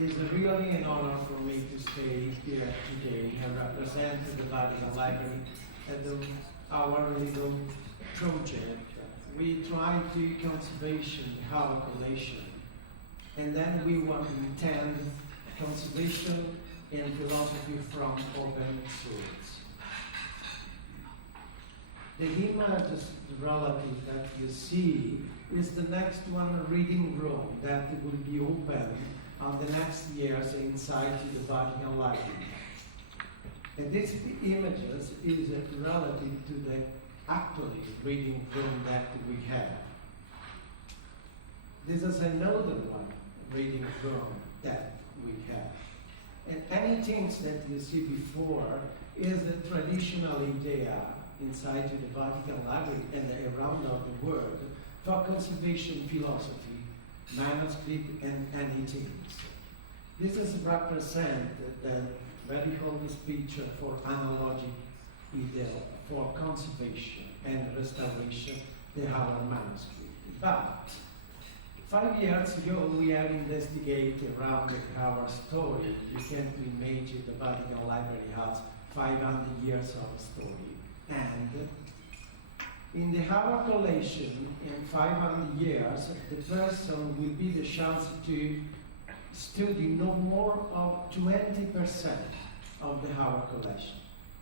It's really an honor for me to stay here today and represent the Vatican Library at our little project. We try to conservation, Hava collation, and then we want to intend conservation and philosophy from open source. The image relative that you see is the next one reading room that will be open on the next years inside the Vatican Library. And this images is relative to the actually reading room that we have. This is another one reading room that we have. And any things that you see before is the traditional idea inside the Vatican Library and around the world for conservation philosophy, manuscript, and any things. This is represent the very oldest picture for analogic idea for conservation and restoration of our manuscript. But 5 years ago, we have investigated around our story. You can imagine the Vatican Library has 500 years of story. And in the Hava collection, in 500 years, the person will be the chance to study no more of 20% of the Hava collection.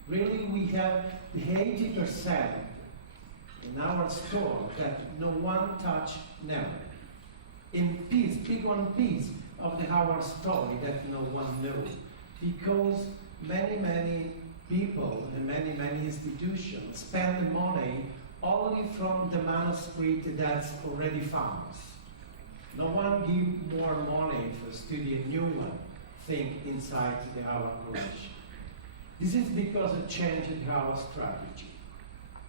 Really, we have the 80% in our store that no one touched now. In piece, big one piece of the our story that no one knows, because many people and many institutions spend money only from the manuscript that's already found. No one give more money for study a new one thing inside our collection. This is because it changed our strategy.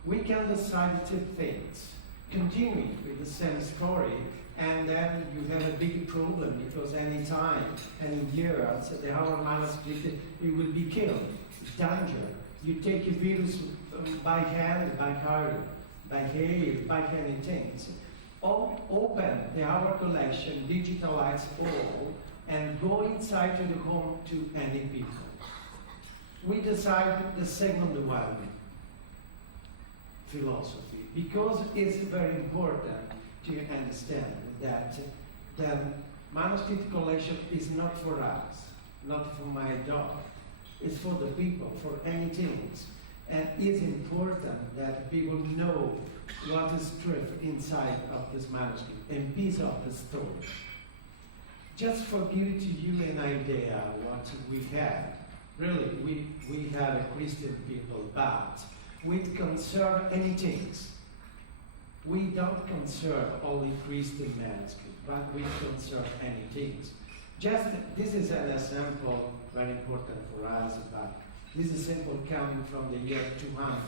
We can decide two things. Continuing with the same story, and then you have a big problem because any time, any years, our manuscript it will be killed. It's danger. You take a virus by hand, by heart, by hair, by any things. Open our collection, digitalize all, and go inside to the home to any people. We decided the second one. Philosophy, because it's very important to understand that the manuscript collection is not for us, not for my dog, it's for the people, for any things. And it's important that people know what is truth inside of this manuscript and piece of the story. Just for giving to you an idea what we have. Really, we have a Christian people, but we conserve any things. We don't conserve only Christian manuscript, but we conserve any things. Just this is an example very important for us, but this is example coming from the year 200.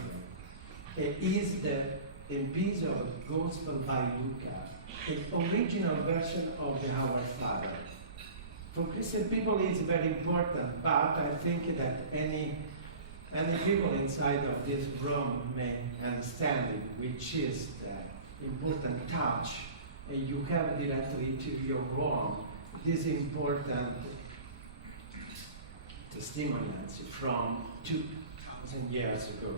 It is the piece of the Gospel by Luca, the original version of the Our Father. For Christian people, it's very important, but I think that any people inside of this room may understand it, which is the important touch you have directly to your home. This important testimonials from 2,000 years ago.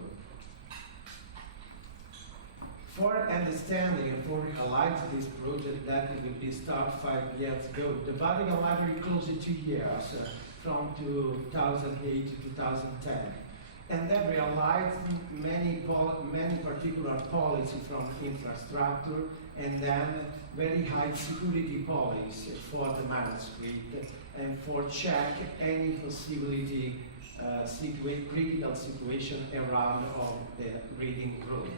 For understanding and for realizing this project that will be started 5 years ago, the Vatican Library closed 2 years, from 2008 to 2010. And then realized many particular policy from infrastructure and then very high security policy for the manuscript and for check any possibility critical situation around of the reading room.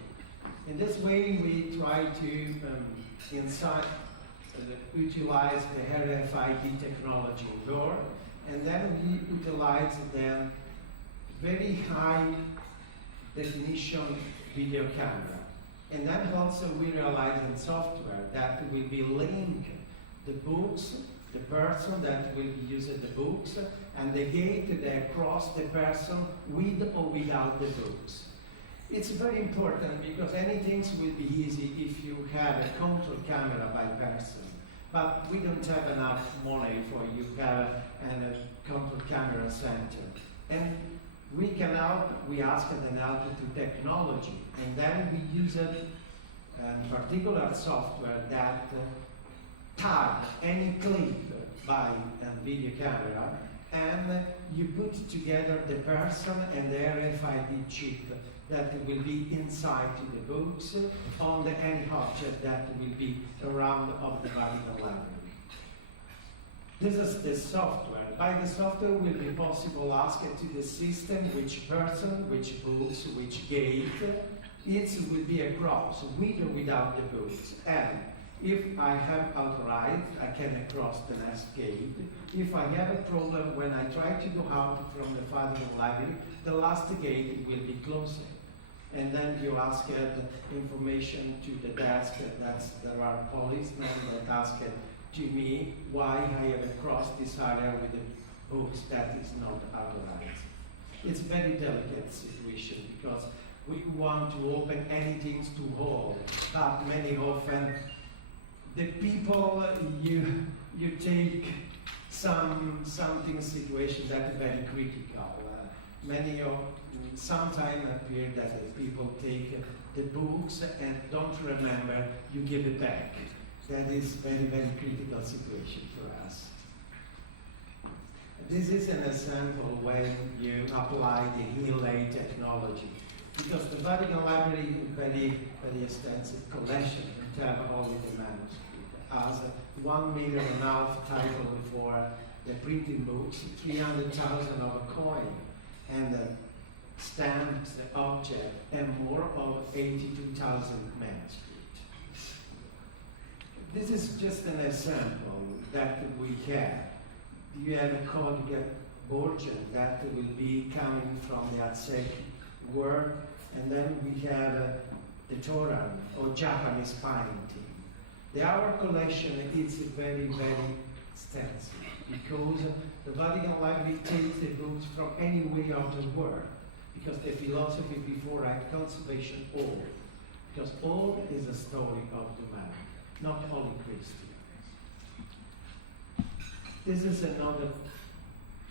In this way, we try to utilize the RFID technology indoor, and then we utilize the very high definition video camera. And then also we realize in software that will be linked the books, the person that will use the books, and the gate that cross the person with or without the books. It's very important because anything will be easy if you have a control camera by person. but we don't have enough money for you to have a control camera center. And we can help, we ask an help to technology, and then we use a particular software that tag any clip by a video camera, and you put together the person and the RFID chip that will be inside to the books on any object that will be around of the Vatican Library. This is the software. By the software will be possible ask to the system which person, which books, which gate, it will be across, with or without the books. And if I have authorized, I can cross the next gate. If I have a problem when I try to go out from the Vatican Library, the last gate will be closing. And then you ask information to the desk, there are policemen that ask to me why I have crossed this area with the books that is not authorized. It's a very delicate situation because we want to open anything to all, but many often the people you take something situation that is very critical. Sometimes appear that people take the books and don't remember, you give it back. That is very, very critical situation for us. This is an example when you apply the inlay technology. Because the Vatican Library is a very, very extensive collection in terms of only the manuscript. As 1.5 million title for the printing books, 300,000 of a coin, and stamps, the object, and more of 82,000 manuscripts. This is just an example that we have. You have a Codice Borgia that will be coming from the Aztec work, and then we have the Torah or Japanese painting. Our collection is very, very extensive because the Vatican Library takes the books from anywhere of the world, because the philosophy before had conservation all, because all is a story of humanity, not only Christian. This is another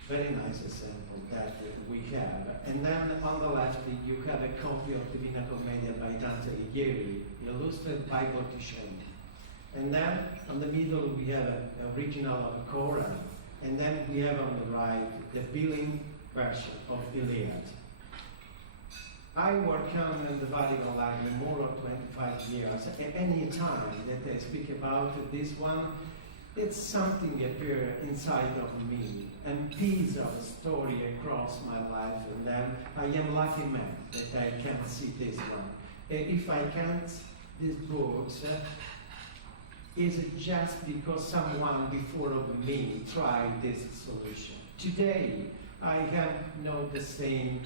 very nice example that we have. And then on the left, you have a copy of Divina Commedia by Dante Alighieri, illustrated by Botticelli. And then on the middle, we have an original of the Quran. And then we have on the right, the billing version of Iliad. I work on the Vatican Library more than 25 years. At any time that I speak about this one, it's something appear inside of me, and piece of a story across my life, and then I am lucky man that I can see this one. If I can't, these books, is it just because someone before of me tried this solution? Today, I have not the same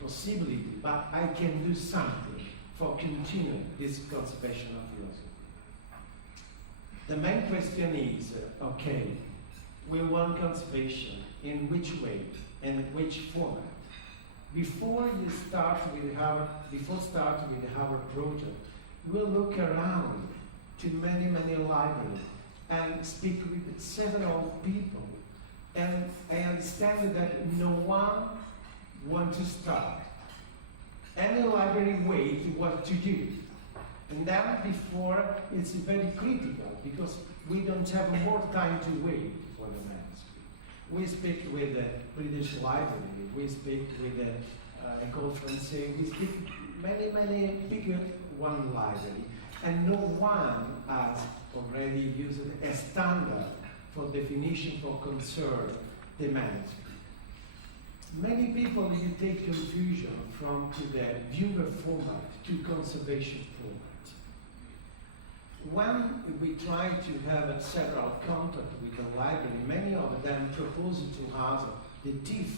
possibility, but I can do something for continuing this conservation of philosophy. The main question is, okay, we want conservation, in which way and which format? Before starting with our project, we'll look around to many, many libraries and speak with several people. And I understand that no one wants to start. Any library wait what to do. And then before, it's very critical because we don't have more time to wait for the manuscript. We speak with the British Library, we speak with the conference, we speak many, many bigger one library, and no one has already used a standard for definition for conserve the manuscript. Many people you take confusion from to the viewer format to conservation format. When we try to have several contacts with the library, many of them propose to us the TIFF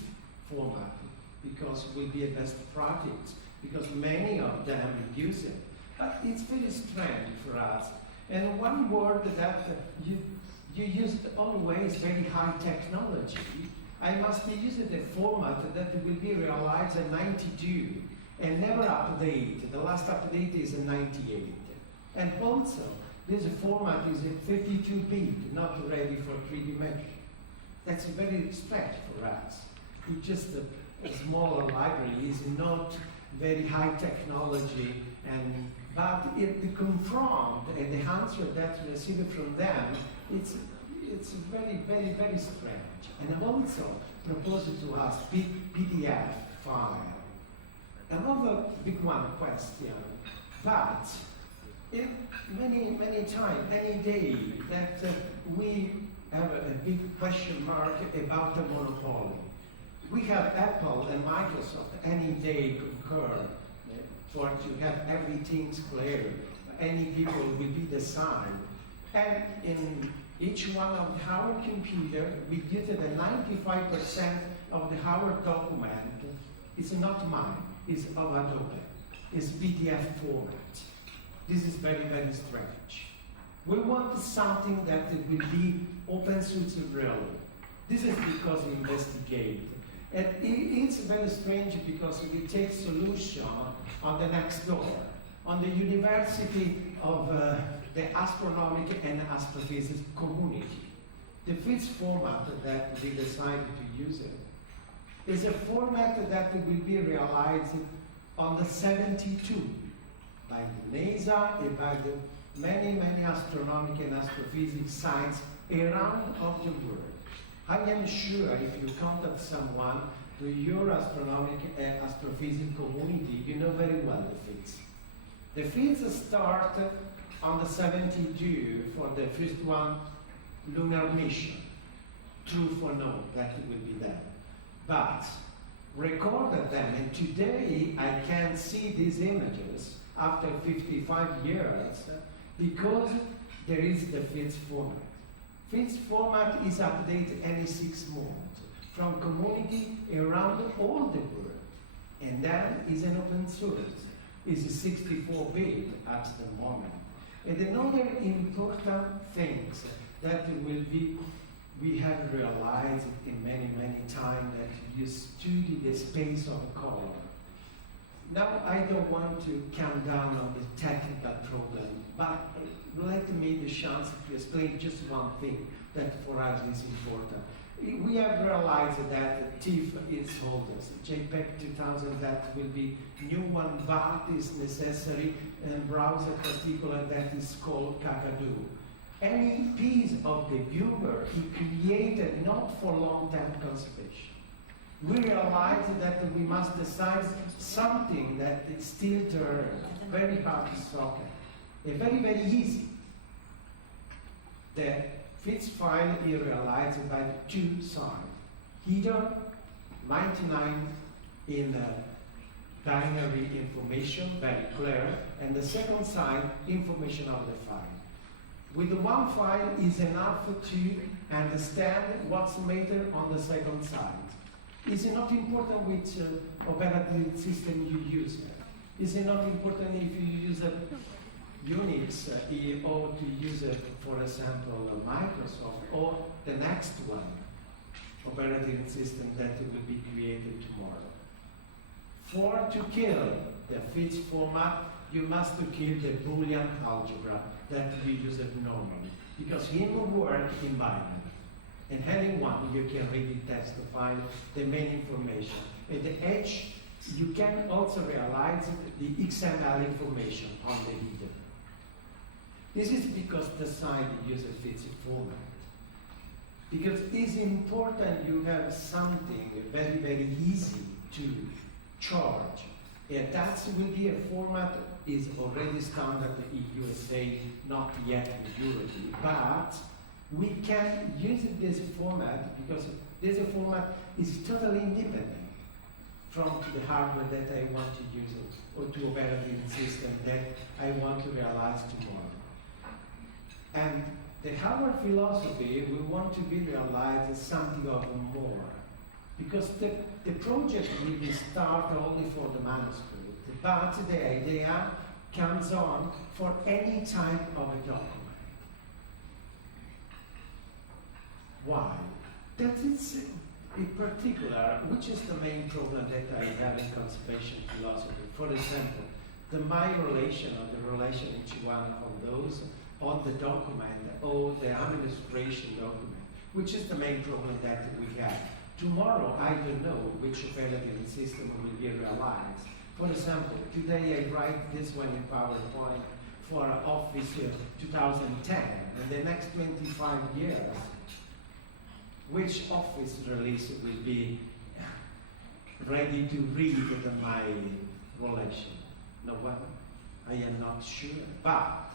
format because it will be a best practice, because many of them use it. But it's very strange for us. And one word that you use always very high technology. I must use the format that will be realized in 92 and never update. The last update is in 98. And also, This format is 32-bit, not ready for 3 dimensions. That's very strange for us. It's just a smaller library. It's not very high technology, but the confront and the answer that we receive from them, it's very, very, very strange. And I've also proposed to us PDF file. Another big one question, but if many times, any day that we have a big question mark about the monopoly. We have Apple and Microsoft any day concur for to have everything clear. Any people will be decided. And in each one of our computer, we use it 95% of our document. It's not mine, it's of Adobe. It's PDF format. This is very, very strange. We want something that will be open source really. This is because we investigate. And it's very strange because we take solution on the next door, on the University of the Astronomical and Astrophysics community. The fifth format that we decided to use it is a format that will be realized on the 72 by the NASA and by the many astronomical and astrophysics sites around of the world. I am sure if you contact someone to your astronomical and astrophysics community, you know very well the fields. The fields start on the 72 for the first one, lunar mission. True for no, that will be there. But recorded them, and today I can see these images after 55 years because there is the fifth format. Fifth format is updated every 6 months from community around all the world. And that is an open source. It's 64-bit at the moment. And another important things that we have realized in many times that you study the space of color. Now I don't want to come down on the technical problem, but let me the chance to explain just one thing that for us is important. We have realized that TIFF is holders. JPEG 2000 that will be new one, but is necessary, and browser particular that is called Kakadu. Any piece of the viewer he created not for long-term conservation. We realized that we must decide something that is still there, very hard to stop it. Very easy. The fifth file is realized by 2 sides. Either 99 in binary information, very clear, and the second side, information of the file. With one file is enough to understand what's matter on the second side. Is it not important which operating system you use? Is it not important if you use Unix or to use it, for example, Microsoft or the next one, operating system that will be created tomorrow? To kill the fifth format, you must kill the Boolean algebra that we use it normally, because it will work in binary. And having one, you can really test the file, the main information. At the edge, you can also realize the XML information on the header. This is because the site uses fixed format. Because it's important you have something very easy to charge. And that will be a format is already standard in USA, not yet in Europe, but we can use this format because this format is totally independent from the hardware that I want to use it, or to operating system that I want to realize tomorrow. And the hardware philosophy, we want to be realized as something of more. Because the project will start only for the manuscript, but the idea comes on for any type of a document. Why? That is, in particular, which is the main problem that I have in conservation philosophy. For example, my relation or the relation each one of those on the document or the administration document, which is the main problem that we have. Tomorrow, I don't know which operating system will be realized. For example, today I write this one in PowerPoint for Office 2010, and the next 25 years, which Office release will be ready to read my relation? No one. I am not sure. But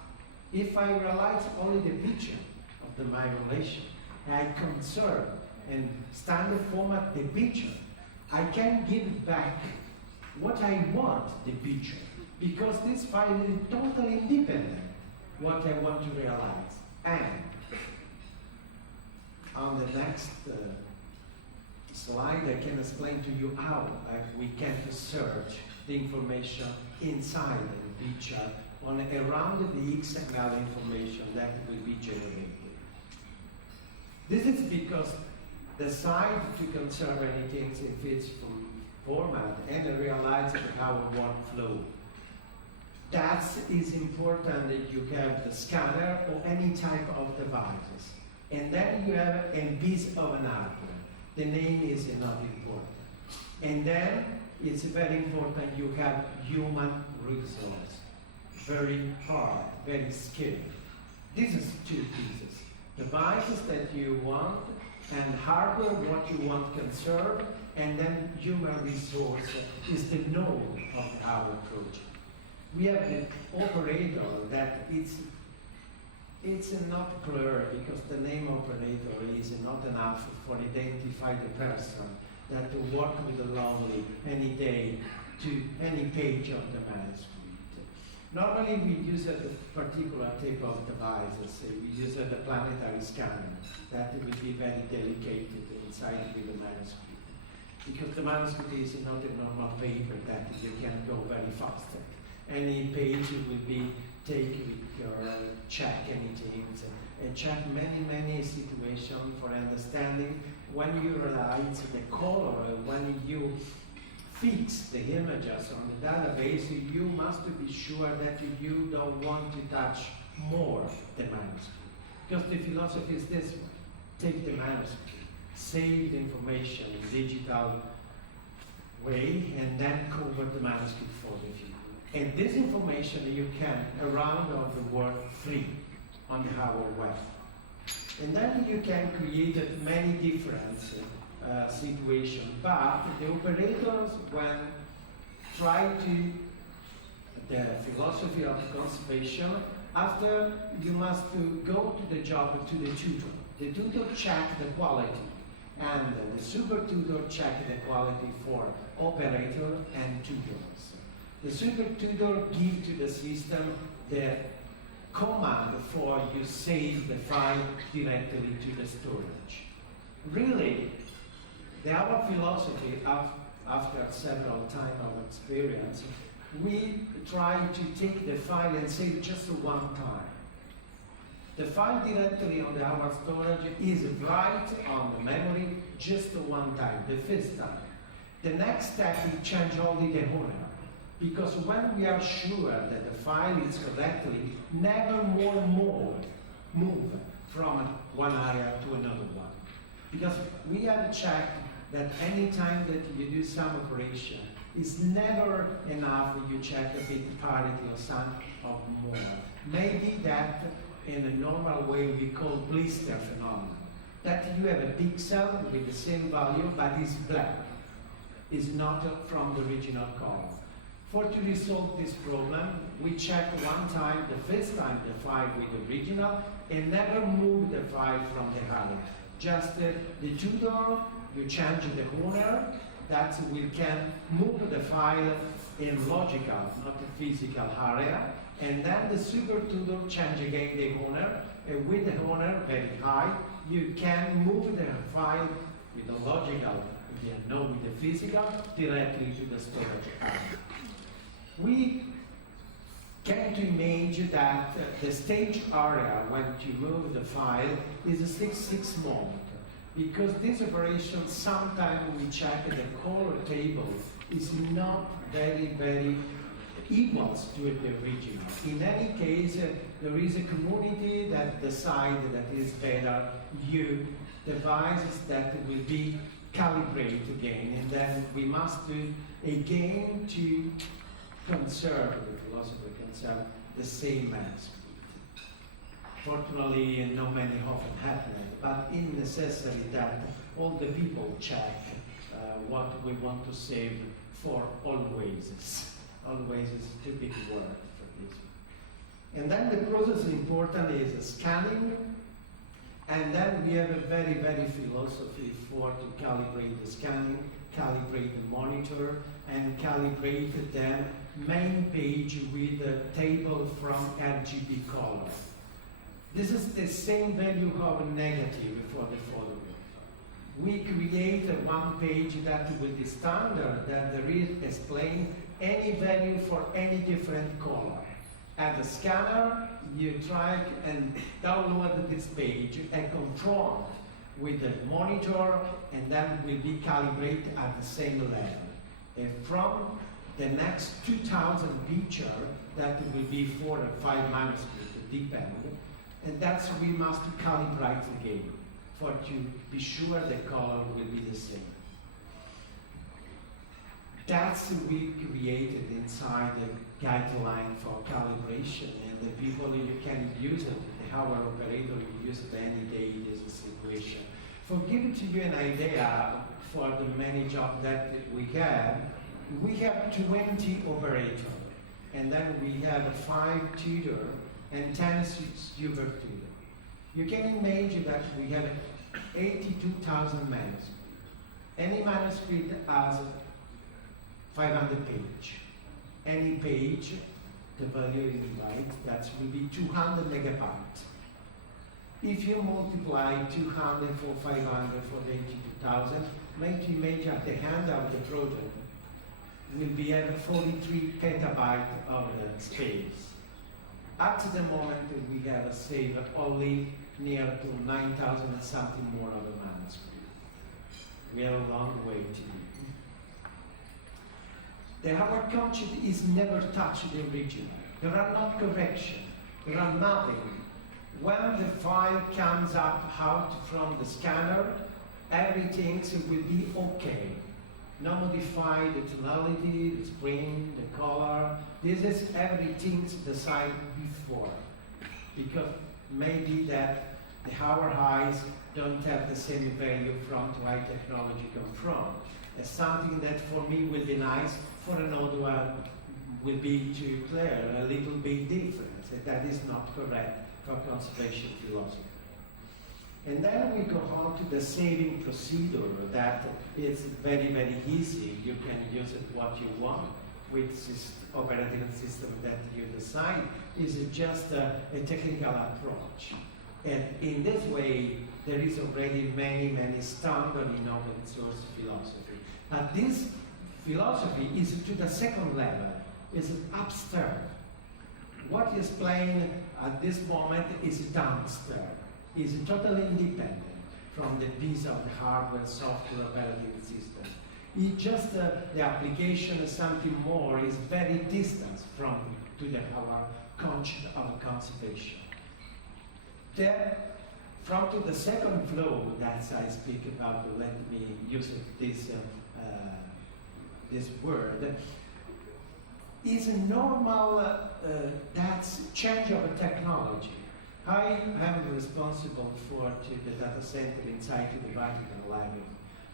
if I realize only the picture of my relation, I conserve and standard format the picture, I can give back what I want the picture, because this file is totally independent what I want to realize. And on the next slide, I can explain to you how we can search the information inside the picture on around the XML information that will be generated. This is because the site to conserve anything in its format and realize our workflow. That is important that you have the scanner or any type of devices. And then you have a piece of an hardware. The name is not important. And then it's very important you have human resource. Very hard, very skilled. This is two pieces. Devices that you want, and hardware what you want conserved, and then human resource is the node of our project. We have the operator that it's not clear because the name operator is not enough for identify the person that to work with the lonely any day to any page of the manuscript. Normally we use a particular type of devices. We use the planetary scanner that will be very delicate inside with the manuscript. Because the manuscript is not a normal paper that you can go very fast. Any page will be take your check anything and check many situations for understanding when you realize the color, when you fix the images on the database, you must be sure that you don't want to touch more the manuscript. Because the philosophy is this one. Take the manuscript, save the information in digital way, and then convert the manuscript for the future. And this information you can around of the world free on our web. And then you can create many different situations. But the operators, when try to the philosophy of conservation, after you must go to the job to the tutor. The tutor check the quality, and the super tutor check the quality for operator and tutors. The super tutor give to the system the command for you save the file directly to the storage. Really, our philosophy, after several times of experience, we try to take the file and save just one time. The file directly on our storage is right on the memory just one time, the first time. The next step is change only the owner. Because when we are sure that the file is correctly, never more move from one area to another one. Because we have checked that any time that you do some operation, it's never enough you check a bit parity or some of more. Maybe that in a normal way we call blister phenomenon. That you have a pixel with the same value but it's black. It's not from the original color. For to resolve this problem, we check one time, the first time the file with the original, and never move the file from the area. Just the tutor, you change the owner, that we can move the file in logical, not a physical area, and then the super tutor change again the owner, and with the owner very high, you can move the file with the logical, again, not with the physical, directly to the storage area. We can imagine that the stage area when you move the file is a 6 months. Because this operation, sometimes we check the color table is not very equals to the original. In any case, there is a community that decides that is better, you devices that will be calibrated again, and then we must do again to conserve, the philosopher conserve the same manuscript. Fortunately, not many often happen, but it's necessary that all the people check what we want to save for always. Always is too big word for this. And then the process important is scanning, and then we have a very, very philosophy for to calibrate the scanning, calibrate the monitor, and calibrate the main page with a table from RGB color. This is the same value of a negative for the photograph. We create one page that will be standard, that there is explain any value for any different color. At the scanner, you try and download this page and confront with the monitor, and then will be calibrated at the same level. And from the next 2000 picture, that will be 4 or 5 manuscripts, depend. And that's we must calibrate again for to be sure the color will be the same. That's we created inside the guideline for calibration, and the people you can use it, our operator you use it any day in this situation. For giving to you an idea for the many jobs that we have 20 operators, and then we have 5 tutors and 10 super tutors. You can imagine that we have 82,000 manuscripts. Any manuscript has 500 pages. Any page, the value is right, that will be 200 megabytes. If you multiply 200 for 500 for 82,000, make you imagine at the end of the project will be at 43 petabytes of the space. At the moment, we have saved only near to 9,000 and something more of a manuscript. We have a long way to do. Our concept is never touch the original. There are not corrections. There are nothing. When the file comes up out from the scanner, everything will be okay. No modify the tonality, the spring, the color. This is everything decided before. Because maybe that our eyes don't have the same value from the high technology come from. It's something that for me will be nice, for another one will be too clear, a little bit different. That is not correct for conservation philosophy. And then we go on to the saving procedure that is very, very easy. You can use it what you want with this operating system that you decide. Is just a technical approach. And in this way, there is already many, many standards in open source philosophy. But this philosophy is to the second level, is upstairs. What is playing at this moment is downstairs. Is totally independent from the piece of the hardware, software, operating system. It's just the application is something more, is very distant from our concept of conservation. Then, from to the second flow that I speak about, let me use this word, is a normal that's change of a technology. I am responsible for the data center inside the Vatican Library.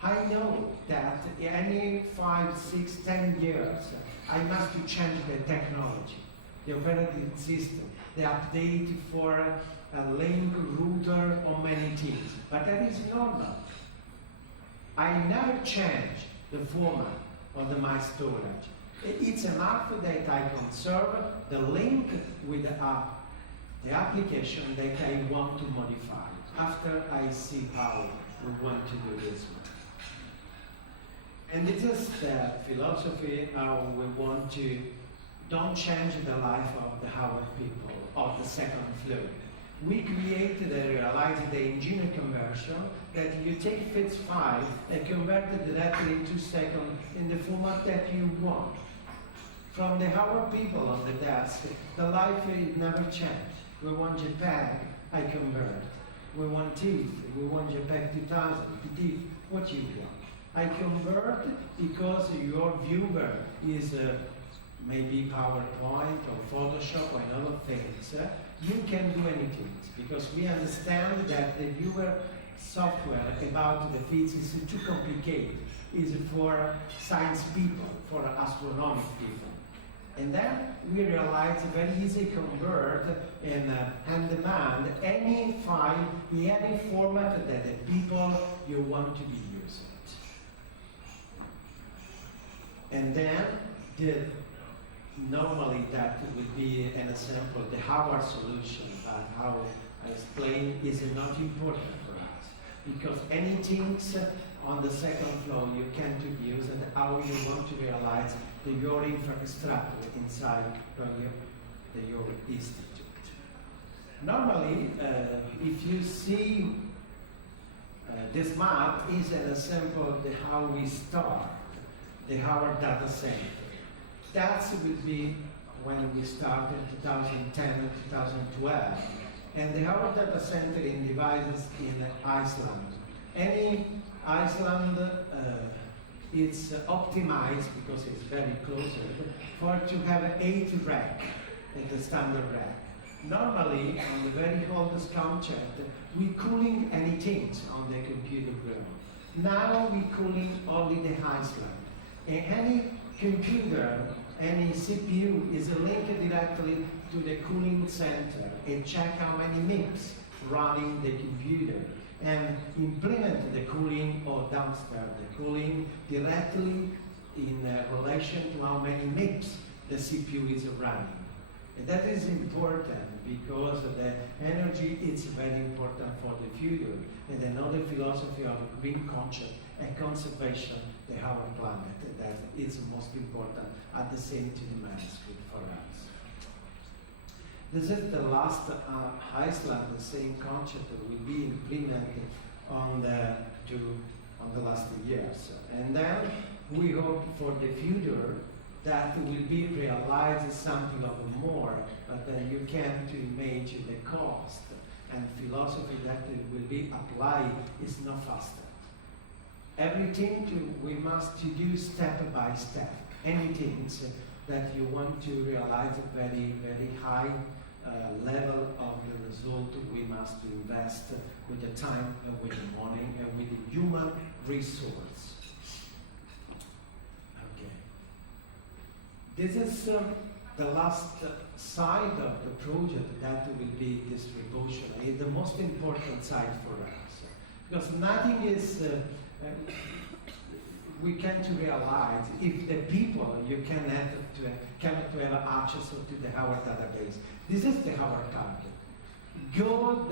I know that any 5, 6, 10 years, I must change the technology, the operating system, the update for a link, router, or many things. But that is normal. I never change the format of my storage. It's enough that I conserve the link with the application that I want to modify after I see how we want to do this one. And this is the philosophy how we want to don't change the life of the Howard people of the second flow. We created and realized the engineer conversion that you take FITS file and convert it directly in 2 seconds in the format that you want. From our people on the desk, the life never changed. We want Japan, I convert. We want teeth, we want Japan 2000, teeth, what you want. I convert because your viewer is maybe PowerPoint or Photoshop or other things. You can do anything because we understand that the viewer software about the physics is too complicated. It's for science people, for astronomic people. And then we realize very easy convert and demand any file in any format that the people you want to be using. And then normally that would be an example, the hardware solution, but how I explained is not important for us. Because anything on the second floor you can use and how you want to realize your infrastructure inside your institute. Normally, if you see this map is an example of how we start our data center. That would be when we started in 2010 and 2012. And our data center in devices in Iceland. Any Iceland it's optimized because it's very close for to have 8 rack at the standard rack. Normally, on the very oldest concept, we cooling anything on the computer room. Now we cooling only the Iceland. And any computer, any CPU is linked directly to the cooling center and check how many MIPS running the computer and implement the cooling or downstairs, the cooling directly in relation to how many MIPS the CPU is running. And that is important because the energy is very important for the future. And another philosophy of green conscious and conservation, the our planet, that is most important at the same to the manuscript for us. This is the last Iceland, the same concept that will be implemented on the last years. And then we hope for the future that will be realized something of more, but then you can to imagine the cost and philosophy that will be applied is no faster. Everything we must do step by step. Anything that you want to realize a very, very high level of the result, we must invest with the time and with the money and with the human resource. Okay. This is the last side of the project that will be distribution. It's the most important side for us. Because nothing is, we can't realize if the people you cannot have access to our database. This is our target. Go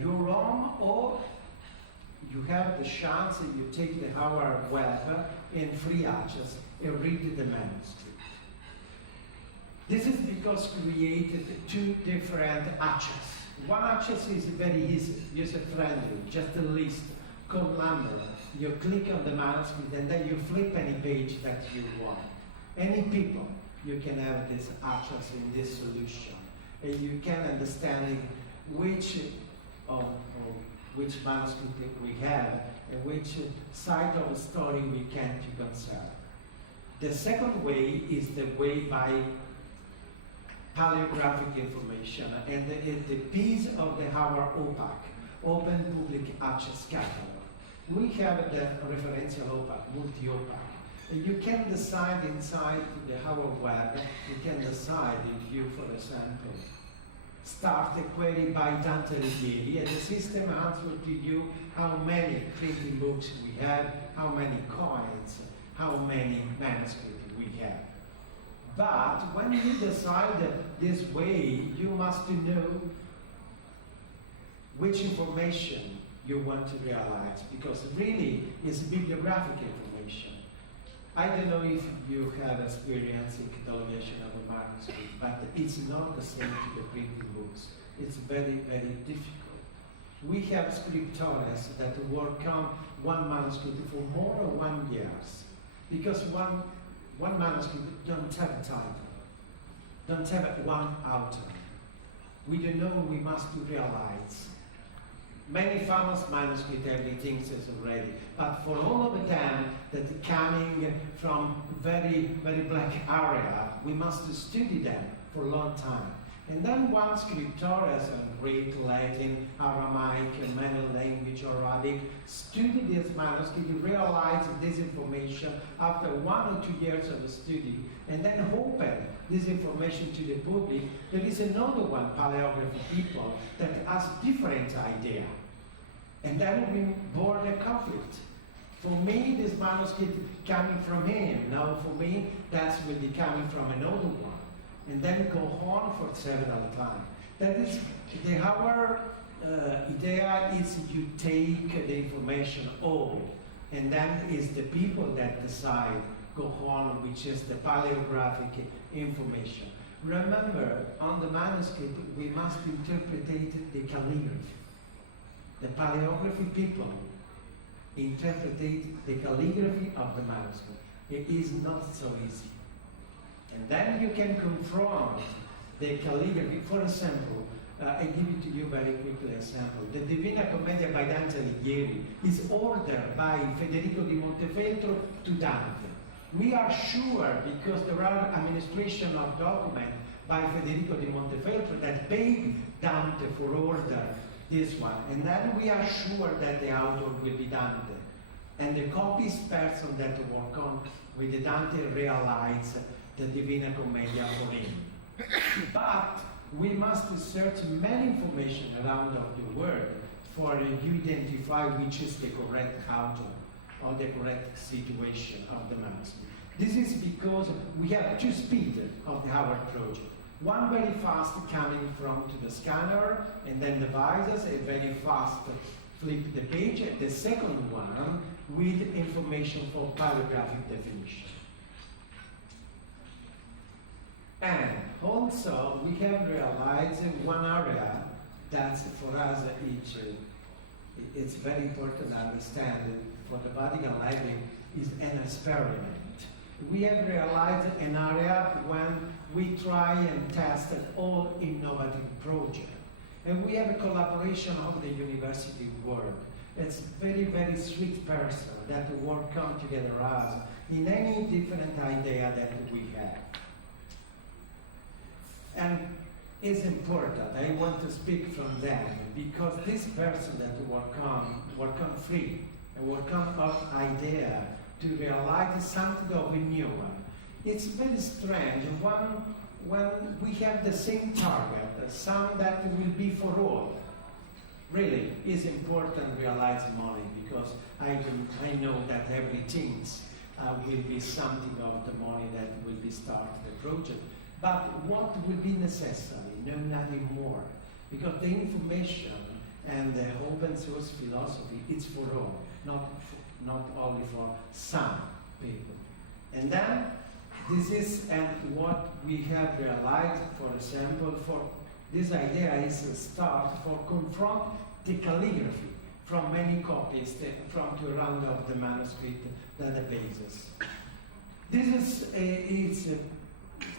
your own, or you have the chance that you take our web in free access and read the manuscript. This is because created 2 different access. One access is very easy, user-friendly, just a list, code number. You click on the manuscript and then you flip any page that you want. Any people, you can have this access in this solution. And you can understand which manuscript we have and which side of the story we can to conserve. The second way is the way by paleographic information, and the piece of our OPAC, Open Public Access Catalog. We have the referential OPAC, multi-OPAC. And you can decide inside our web, you can decide if you, for example, start a query by Dante Alighieri, and the system answers to you how many printing books we have, how many coins, how many manuscripts we have. But when you decide this way, you must know which information you want to realize, because really it's bibliographic information. I don't know if you have experience in catalogation of a manuscript, but it's not the same to the printing books. It's very, very difficult. We have scriptores that work on one manuscript for more than 1 year, because one one manuscript don't have a title, don't have one author. We don't know, we must realize. Many famous manuscripts have things already, but for all of them that coming from very, very black area, we must study them for a long time. And then one scriptor, as a Greek, Latin, Aramaic, many language, Arabic, study this manuscript, realize this information after 1 or 2 years of study, and then open this information to the public. There is another one, paleography people, that has different idea. And then we born a conflict. For me, this manuscript coming from him. Now for me, that will be coming from another one. And then go on for several times. That is, our idea is you take the information all, and then it's the people that decide go on, which is the paleographic information. Remember, on the manuscript, we must interpret the calligraphy. The paleography people interpret the calligraphy of the manuscript. It is not so easy. And then you can confront the calligraphy. For example, I give it to you very quickly example. The Divina Commedia by Dante Alighieri is ordered by Federico di Montefeltro to Dante. We are sure, because there are administration of document by Federico di Montefeltro that paid Dante for order this one. And then we are sure that the author will be Dante. And the copyist person that work on with the Dante realize the Divina Commedia for him. But we must search many information around of the world for you identify which is the correct author or the correct situation of the manuscript. This is because we have two speeds of our project. One very fast coming from to the scanner and then devices, a very fast flip the page. The second one with information for paleographic definition. And also, we have realized one area that for us it's very important to understand for the Vatican Library is an experiment. We have realized an area when we try and test all innovative projects. And we have a collaboration of the university world. It's very, very sweet person that work come together us in any different idea that we have. And it's important, I want to speak from them, because this person that work on free, and work on of idea to realize something of a new one. It's very strange when we have the same target, some that will be for all. Really, it's important to realize money, because I know that everything will be something of the money that will be start the project. But what will be necessary? No, nothing more. Because the information and the open source philosophy is for all, not only for some people. And then, this is what we have realized, for example, for this idea is a start for confront the calligraphy from many copies from to round of the manuscript databases. This is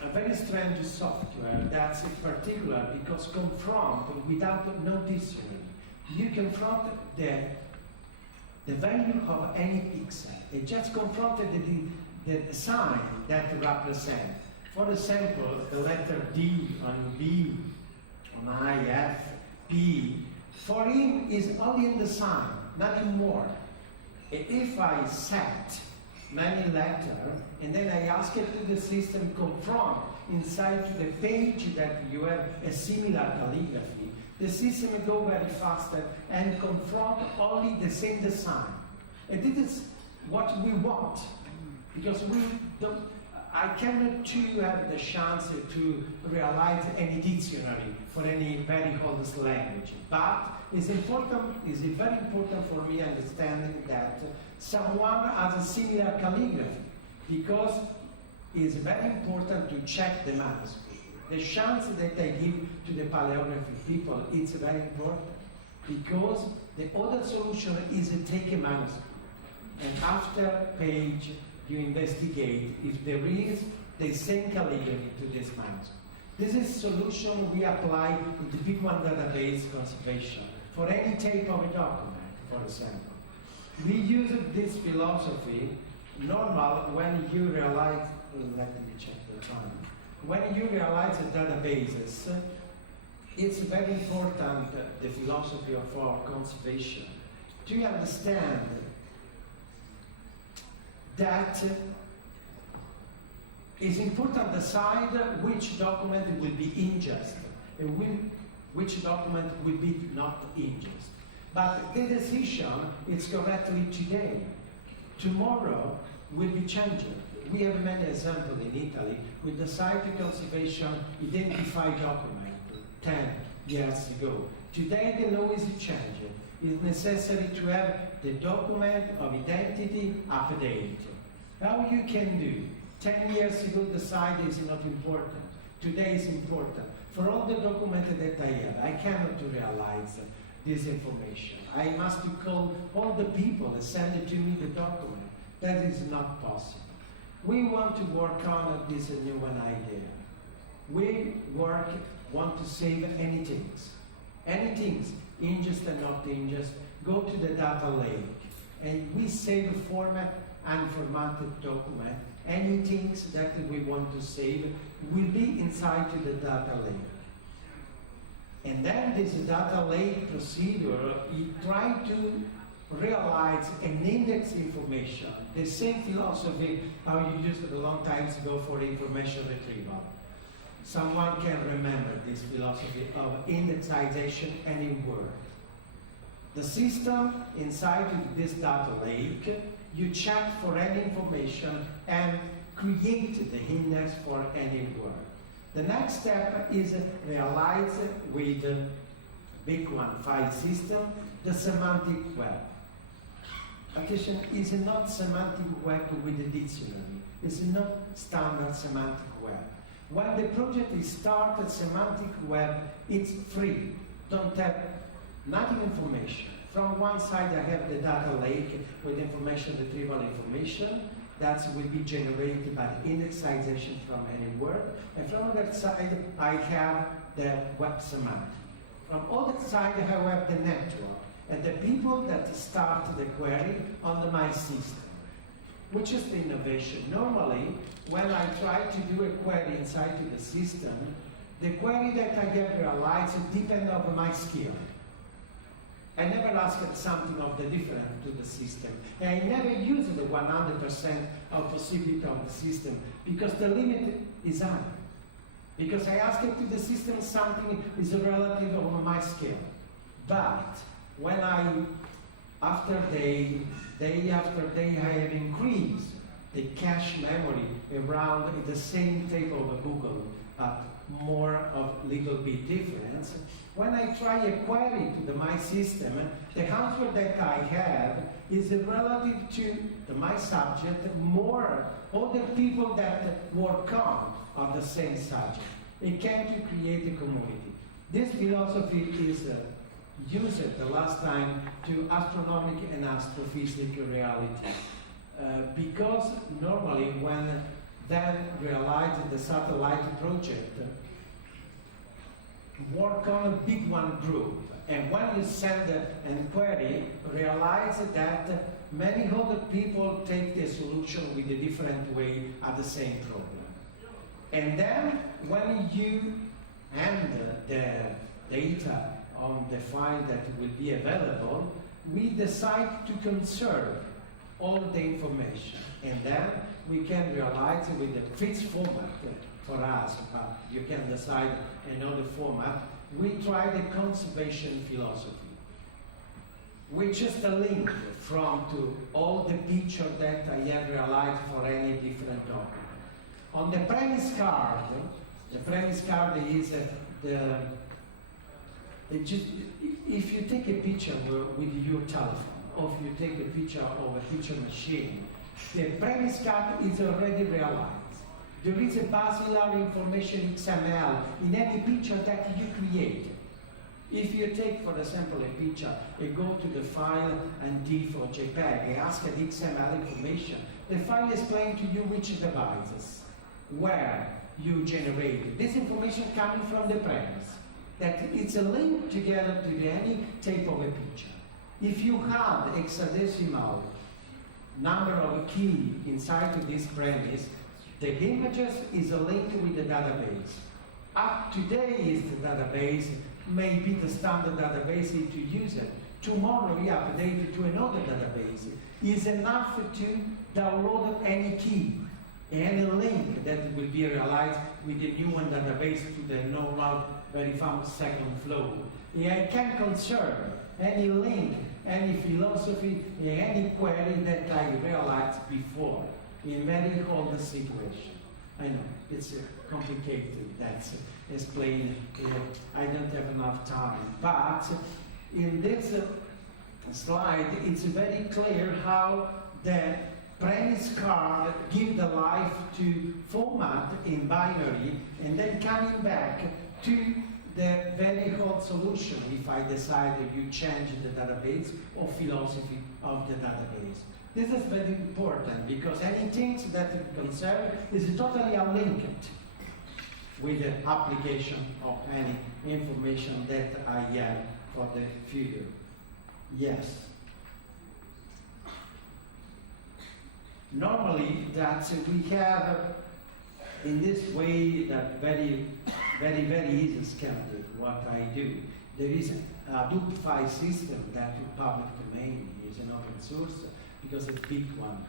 a very strange software that's particular because confront without no dictionary. You confront the value of any pixel. It just confronted the sign that represent. For example, the letter D on B, on I, F, P, for him is only in the sign, nothing more. If I set many letters, and then I ask it to the system confront inside to the page that you have a similar calligraphy, the system will go very faster and confront only the same design. And this is what we want, because I cannot have the chance to realize any dictionary for any very old language. But it's very important for me understanding that someone has a similar calligraphy, because it's very important to check the manuscript. The chance that I give to the paleography people is very important, because the other solution is to take a manuscript and after page you investigate if there is the same category to this mountain. This is a solution we apply in the big one database conservation for any type of a document, for example. We use this philosophy normal when you realize, let me check the time. When you realize the databases, it's very important, the philosophy of our conservation, to understand that it's important to decide which document will be ingested and which document will be not ingested. But the decision is correctly today. Tomorrow will be changed. We have many examples in Italy. We decide to conservation identify document 10 years ago. Today the law is changing. It's necessary to have the document of identity updated. How you can do? 10 years ago the site is not important. Today is important. For all the documents that I have, I cannot realize this information. I must call all the people that send it to me the document. That is not possible. We want to work on this new one idea. We want to save anything. Anything, ingest and not ingest, go to the data lake. And we save a format and formatted document. Anything that we want to save will be inside to the data lake. And then this data lake procedure, you try to realize and index information. The same philosophy how you used it a long time ago for information retrieval. Someone can remember this philosophy of indexization and in Word. The system inside this data lake, you check for any information and create the index for any word. The next step is realize with the big one file system, the semantic web. Attention, is not semantic web with the dictionary. It's not standard semantic web. When the project is started, semantic web, it's free. Don't have nothing information. From one side, I have the data lake with information retrieval information that will be generated by the indexization from any word. And from that side, I have the web semantic. From other side, I have the network and the people that start the query on my system, which is the innovation. Normally, when I try to do a query inside the system, the query that I get realized depends on my skill. I never asked something of the different to the system. And I never used the 100% of possibility of the system because the limit is high. Because I asked to the system something is relative of my skill. But when after day after day, I have increased the cache memory around the same table of Google, but more of little bit difference. When I try a query to my system, the answer that I have is relative to my subject, more other people that work on the same subject. It can to create a community. This philosophy is used the last time to astronomic and astrophysical reality. Because normally when then realized the satellite project, work on a big one group, and when you send an query, realize that many other people take the solution with a different way at the same problem. And then when you hand the data on the file that will be available, we decide to conserve all the information, and then we can realize with the fixed format for us, but you can decide another format. We try the conservation philosophy, which is the link from to all the picture that I have realized for any different document. On the premise card is if you take a picture with your telephone, or if you take a picture of a picture machine, the premise card is already realized. There is a basilar information XML in any picture that you create. If you take, for example, a picture and go to the file and D for JPEG and ask the XML information, the file explains to you which devices, where you generated. This information coming from the premise, that it's a link together to any type of a picture. If you have hexadecimal number of key inside of this premise, the images is a link with the database. Up today is the database, maybe the standard database to use it. Tomorrow we update it to another database. Is enough to download any key, any link that will be realized with the new one database to the normal, very famous second flow. I can conserve any link, any philosophy, any query that I realized before in very old situation. I know, it's complicated, that's explained. I don't have enough time, but in this slide, it's very clear how the premise card give the life to format in binary and then coming back to the very hot solution if I decide that you change the database or philosophy of the database. This is very important because anything that you conserve is totally unlinked with the application of any information that I have for the future. Yes. Normally, that we have in this way that very easy schematic what I do. There is a Hadoop file system that is public domain, is an open source because it's a big one.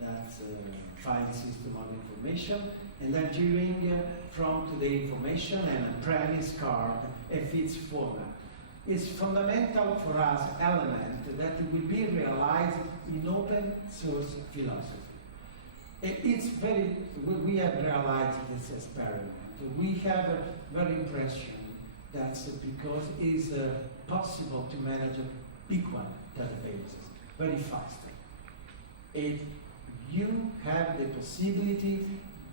That's a file system of information, and then during from to the information and a premise card, a fits format. It's fundamental for us element that will be realized in open source philosophy. It's very, we have realized this experiment. We have a very impression that's because it's possible to manage a big one databases very fast. If you have the possibility,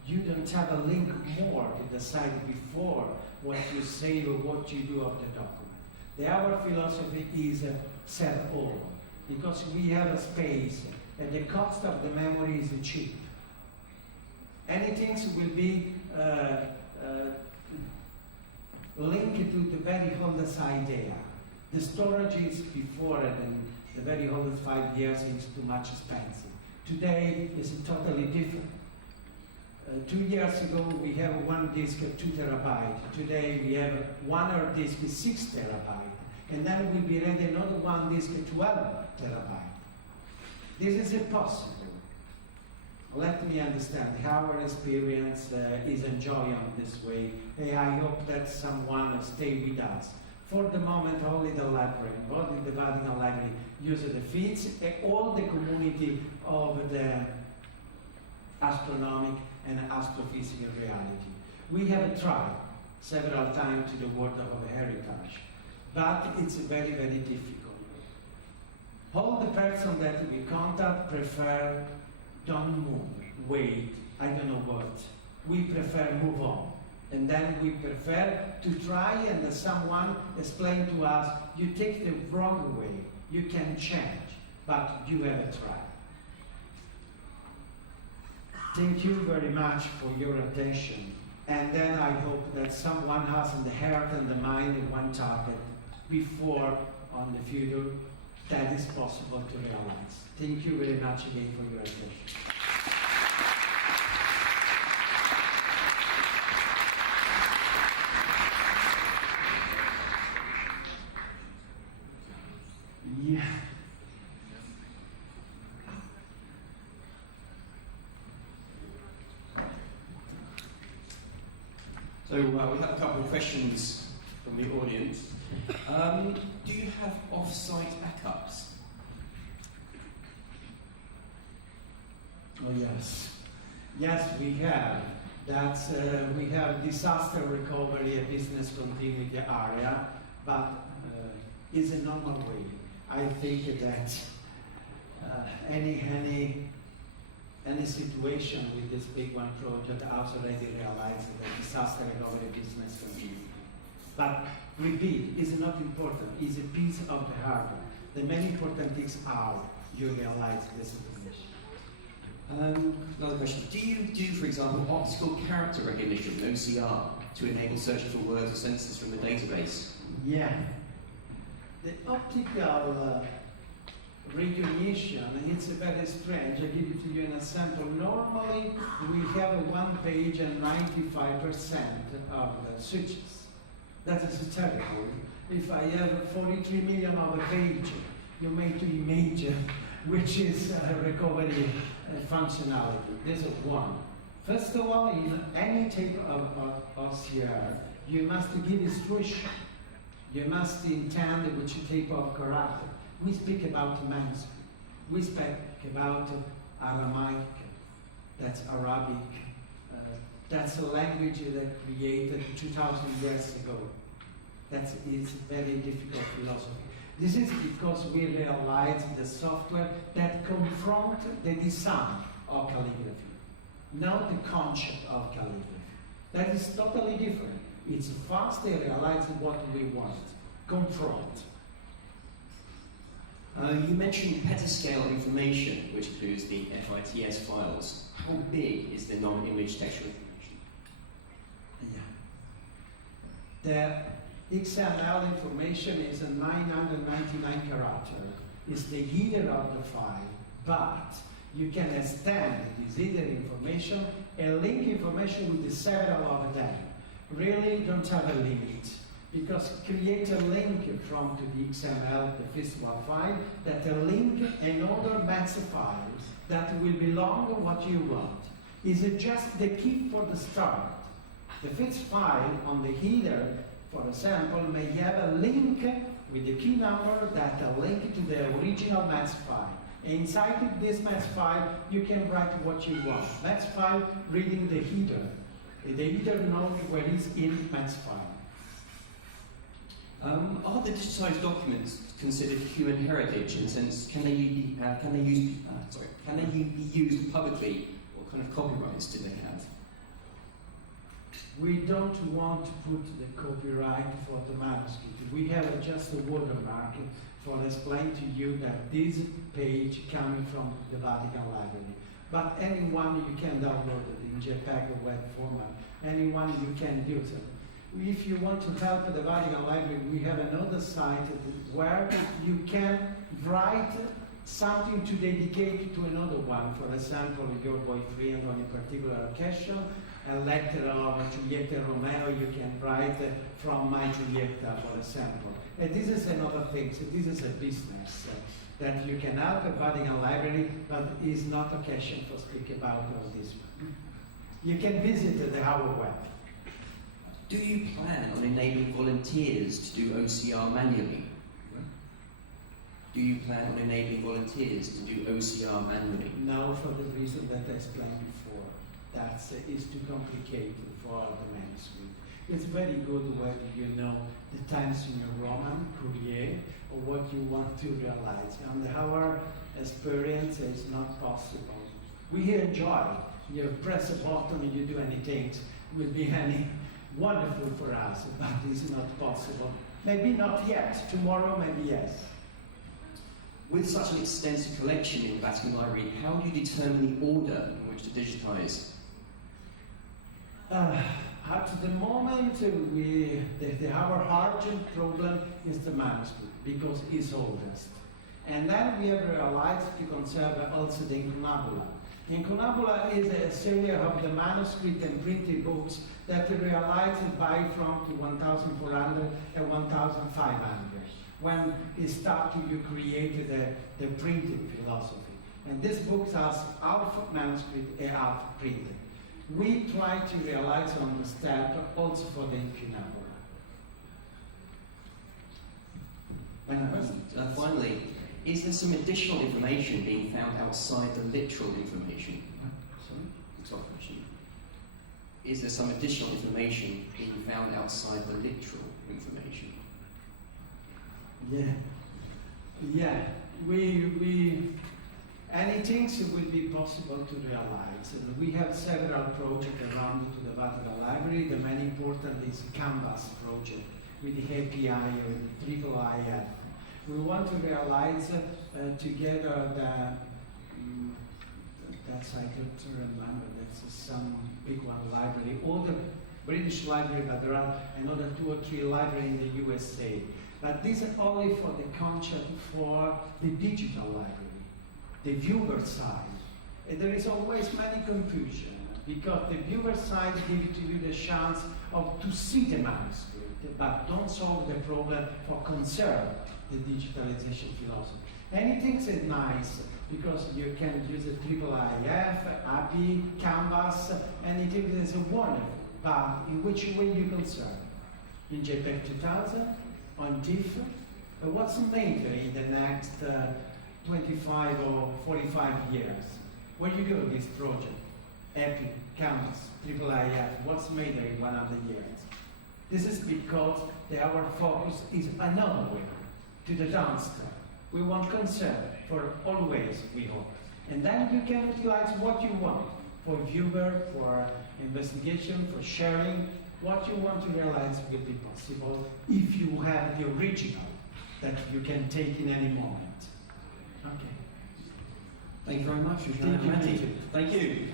you don't have a link more to decide before what you say or what you do of the document. Our philosophy is set all, because we have a space and the cost of the memory is cheap. Anything will be linked to the very oldest idea. The storage is before and the very oldest 5 years is too much expensive. Today is totally different. 2 years ago we have one disk 2 terabytes. Today we have one hard disk 6 terabytes. And then will be ready another one disk 12 terabytes. This is impossible. Let me understand our experience is enjoying this way. I hope that someone stay with us. For the moment, only the library, only the Vatican Library uses the feeds, and all the community of the astronomic and astrophysical reality. We have tried several times to the world of heritage, but it's very difficult. All the person that we contact prefer don't move, wait, I don't know what. We prefer move on. And then we prefer to try and someone explain to us, you take the wrong way, you can change, but you have a try. Thank you very much for your attention. And then I hope that someone has in the heart and the mind one target before on the future that is possible to realize. Thank you very much again for your attention. Yeah. So we have a couple of questions from the audience. Do you have off-site backups? Oh yes. Yes, we have. That's, we have disaster recovery and business continuity area, but it's a normal way. I think that any situation with this big one project has already realized that disaster recovery business continuity. But repeat, is not important, it's a piece of the hardware. The main important things are you realize this information. Another question. Do you do, for example, optical character recognition, OCR, to enable searching for words or sentences from the database? Yeah. The optical recognition, it's very strange. I'll give it to you an example. Normally, we have a one page and 95% of the switches. That is terrible. If I have 43 million of a page, you make to image which is recovery functionality. This is one. First of all, in any type of OCR, you must give instruction. You must intend which type of character. We speak about manuscript. We speak about Aramaic. That's Arabic. That's a language that created 2,000 years ago. It's very difficult philosophy. This is because we realize the software that confront the design of calligraphy, not the concept of calligraphy. That is totally different. It's fast, they realize what we want. Confront. You mentioned petascale information, which includes the FITS files. How big is the non-image textual information? Yeah. The XML information is a 999 character. It's the header of the file, but you can extend this header information and link information with the several of them. Really don't have a limit, because create a link from to the XML, the physical file, that a link another master files that will belong to what you want. Is it just the key for the start? The fixed file on the header, for example, may have a link with the key number that a link to the original master file. Inside this master file, you can write what you want. Master file reading the header. The header knows where it is in master file. Are the digitized documents considered human heritage in the sense, can they be used publicly? What kind of copyrights do they have? We don't want to put the copyright for the manuscript. We have just a watermark for explain to you that this page coming from the Vatican Library. But anyone, you can download it in JPEG or web format. Anyone, you can use it. If you want to help the Vatican Library, we have another site where you can write something to dedicate to another one. For example, your boyfriend on a particular occasion, a letter of Giulietta Romeo, you can write from my Giulietta, for example. And this is another thing. So this is a business that you can help the Vatican Library, but is not occasion for speak about all this. You can visit our web. Do you plan on enabling volunteers to do OCR manually? Do you plan on enabling volunteers to do OCR manually? No, for the reason that I explained before. That is too complicated for the manuscript. It's very good when you know the times in your Roman, Courier, or what you want to realize. And our experience is not possible. We enjoy. You press a button and you do anything. It will be wonderful for us, but it's not possible. Maybe not yet. Tomorrow, maybe yes. With such an extensive collection in the Vatican Library, how do you determine the order in which to digitize? At the moment, our urgent problem is the manuscript, because it's oldest. And then we have realized to conserve also the incunabula. Incunabula is a series of the manuscript and printed books that realized by from 1,400 and 1,500. When it started, you created the printed philosophy. And this book has half manuscript and half printed. We try to realize on the step also for the incunabula. And finally, is there some additional information being found outside the literal information? Sorry? Top question. Is there some additional information being found outside the literal information? Yeah. Anything will be possible to realize. And we have several projects around to the Vatican Library. The main important is Canvas project with the API and triple IF. We want to realize together the that's I could remember. That's some big one library, or the British library, but there are another 2 or 3 libraries in the USA. But this is only for the concept for the digital library, the viewer side. And there is always many confusion because the viewer side gives you the chance of to see the manuscript, but don't solve the problem for conserve the digitalization philosophy. Anything is nice because you can use a IIIF, API, Canvas, anything is wonderful. But in which way you conserve? In JPEG 2000, on TIFF? What's major in the next 25 or 45 years? Where you go this project? API, Canvas, IIIF, what's major in 100 years? This is because our focus is another way, to the downstream. We want conserve for always, we hope. And then you can utilize what you want for viewer, for investigation, for sharing. What you want to realize will be possible if you have the original that you can take in any moment. Okay. Thank you very much, Luciano Ammenti. Thank you.